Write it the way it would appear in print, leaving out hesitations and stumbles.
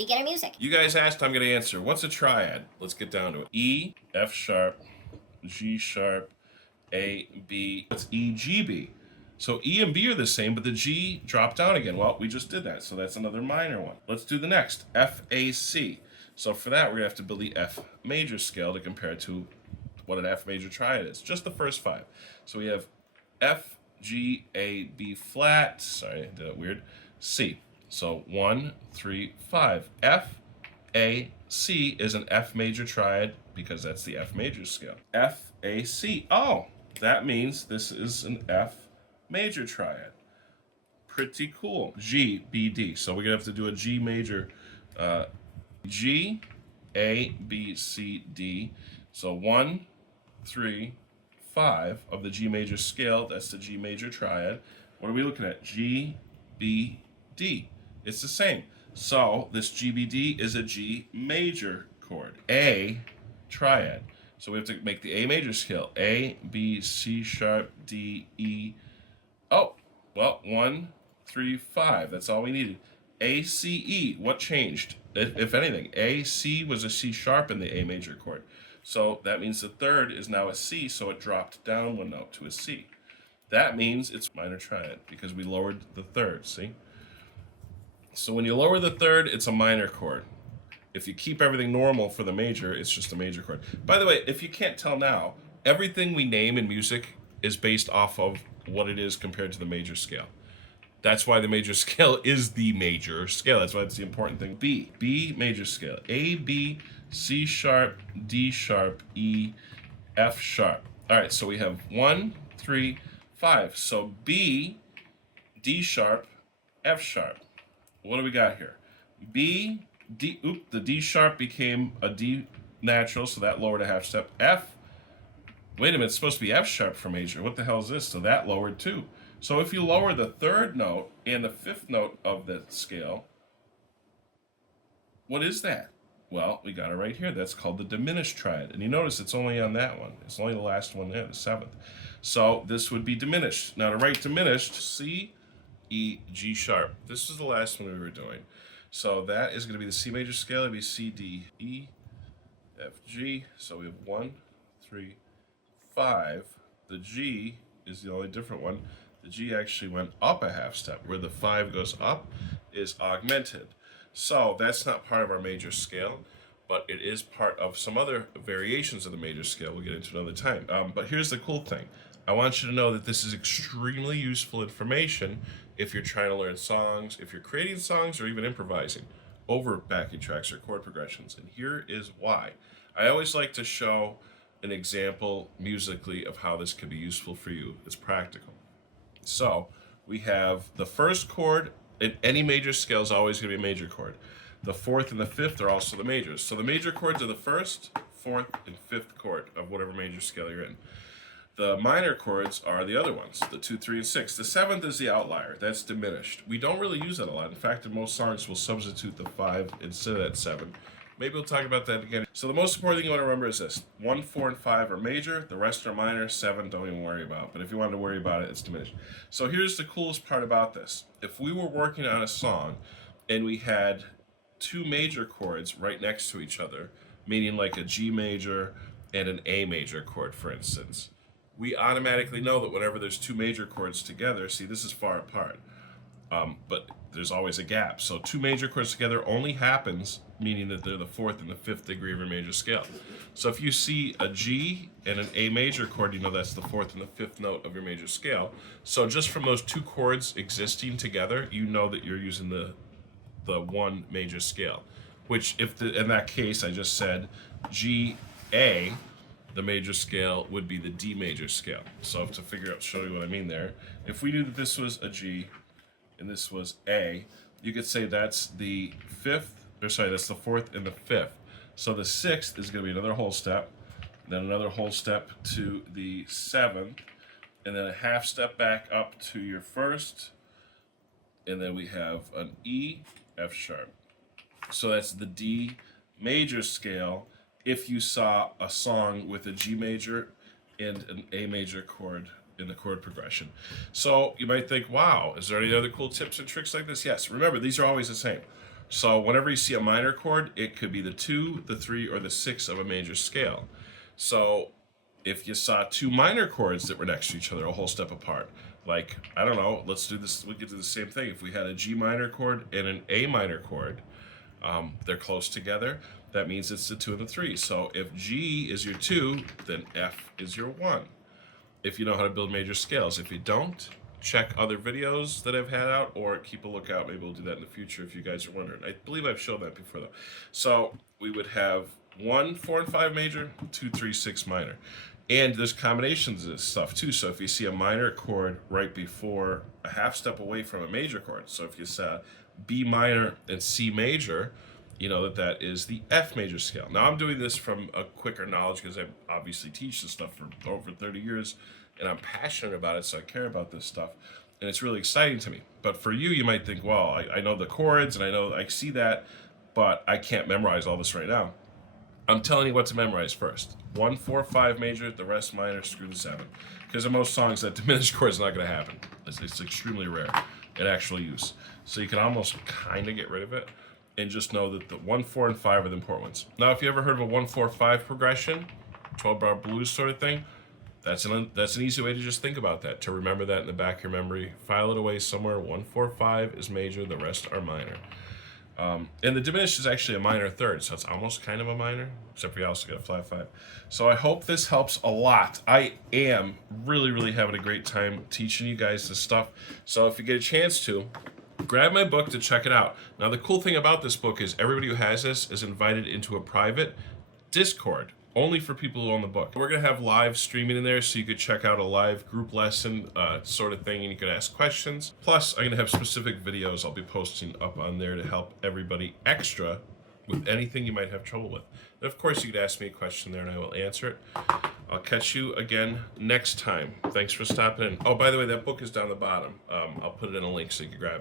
Beginner music. You guys asked, I'm going to answer. What's a triad? Let's get down to it. E, F sharp, G sharp, A, B. It's E, G, B. So E and B are the same, but the G dropped down again. Well, we just did that, so that's another minor one. Let's do the next, F, A, C. So for that, we're going to have to build the F major scale to compare it to what an F major triad is. Just the first five. So we have F, G, A, B flat. Sorry, I did it weird. C. So 1, 3, 5. F, A, C is an F major triad because that's the F major scale. F, A, C. Oh, that means this is an F major triad. Pretty cool. G, B, D. So we're going to have to do a G major. G, A, B, C, D. So 1, 3, 5 of the G major scale. That's the G major triad. What are we looking at? G, B, D. It's the same. So this GBD is a G major chord. A triad. So we have to make the A major scale. A, B, C sharp, D, E. Oh, well, 1, 3, 5. That's all we needed. A, C, E. What changed? If anything, A, C was a C sharp in the A major chord. So that means the third is now a C, so it dropped down one note to a C. That means it's minor triad because we lowered the third, see? So when you lower the third, it's a minor chord. If you keep everything normal for the major, it's just a major chord. By the way, if you can't tell now, everything we name in music is based off of what it is compared to the major scale. That's why the major scale is the major scale. That's why it's the important thing. B, B major scale. A, B, C sharp, D sharp, E, F sharp. All right, so we have 1, 3, 5. So B, D sharp, F sharp. What do we got here? B, D, the D sharp became a D natural, so that lowered a half step. F, wait a minute, it's supposed to be F sharp for major. What the hell is this? So that lowered too. So if you lower the third note and the fifth note of the scale, what is that? Well, we got it right here. That's called the diminished triad. And you notice it's only on that one. It's only the last one there, the seventh. So this would be diminished. Now to write diminished, C, E, G sharp. This is the last one we were doing. So that is going to be the C major scale. It'd be C, D, E, F, G. So we have 1, 3, 5. The G is the only different one. The G actually went up a half step. Where the 5 goes up is augmented. So that's not part of our major scale, but it is part of some other variations of the major scale we'll get into another time. But here's the cool thing. I want you to know that this is extremely useful information if you're trying to learn songs, if you're creating songs, or even improvising over backing tracks or chord progressions. And here is why. I always like to show an example musically of how this can be useful for you. It's practical. So we have the first chord in any major scale is always going to be a major chord. The fourth and the fifth are also the majors. So the major chords are the first, fourth, and fifth chord of whatever major scale you're in. The minor chords are the other ones, the 2, 3, and 6. The seventh is the outlier. That's diminished. We don't really use that a lot. In fact, in most songs, we'll substitute the 5 instead of that 7. Maybe we'll talk about that again. So the most important thing you want to remember is this. 1, 4, and 5 are major. The rest are minor. 7, don't even worry about. But if you wanted to worry about it, it's diminished. So here's the coolest part about this. If we were working on a song and we had 2 major chords right next to each other, meaning like a G major and an A major chord, for instance, we automatically know that whenever there's 2 major chords together, see, this is far apart, but there's always a gap. So 2 major chords together only happens, meaning that they're the 4th and the 5th degree of your major scale. So if you see a G and an A major chord, you know that's the 4th and the 5th note of your major scale. So just from those 2 chords existing together, you know that you're using the 1 major scale. Which, in that case, I just said G, A, the major scale would be the D major scale. So to show you what I mean there, if we knew that this was a G and this was A, you could say that's the 5th, that's the 4th and the 5th. So the 6th is going to be another whole step, then another whole step to the 7th, and then a half step back up to your 1st, and then we have an E, F sharp. So that's the D major scale if you saw a song with a G major and an A major chord in the chord progression. So you might think, wow, is there any other cool tips and tricks like this? Yes, remember, these are always the same. So whenever you see a minor chord, it could be the 2, the 3, or the 6 of a major scale. So if you saw two minor chords that were next to each other, a whole step apart, like, I don't know, let's do this, we could do the same thing. If we had a G minor chord and an A minor chord, they're close together, that means it's the 2 and the 3. So if G is your 2, then F is your 1. If you know how to build major scales. If you don't, check other videos that I've had out, or keep a lookout. Maybe we'll do that in the future if you guys are wondering. I believe I've shown that before though. So we would have 1, 4, and 5 major, 2, 3, 6 minor. And there's combinations of this stuff too. So if you see a minor chord right before, a half step away from a major chord, so if you saw B minor and C major, you know that that is the F major scale. Now I'm doing this from a quicker knowledge because I obviously teach this stuff for over 30 years and I'm passionate about it, so I care about this stuff and it's really exciting to me. But for you, you might think, well, I know the chords and I see that, but I can't memorize all this right now. I'm telling you what to memorize first. 1, 4, 5 major, the rest minor, screw the 7. Because in most songs, that diminished chord is not going to happen. It's extremely rare in actual use. So you can almost kind of get rid of it and just know that the 1, 4, and 5 are the important ones. Now, if you ever heard of a 1, 4, 5 progression, 12-bar blues sort of thing, that's an easy way to just think about that, to remember that in the back of your memory. File it away somewhere. 1, 4, 5 is major, the rest are minor. And the diminished is actually a minor third, so it's almost kind of a minor, except for you also got a flat 5. So I hope this helps a lot. I am really, really having a great time teaching you guys this stuff. So if you get a chance to, grab my book to check it out. Now the cool thing about this book is everybody who has this is invited into a private Discord, only for people who own the book. We're going to have live streaming in there, so you could check out a live group lesson sort of thing, and you could ask questions. Plus, I'm going to have specific videos I'll be posting up on there to help everybody extra with anything you might have trouble with. And of course, you could ask me a question there, and I will answer it. I'll catch you again next time. Thanks for stopping in. Oh, by the way, that book is down the bottom. I'll put it in a link so you can grab it.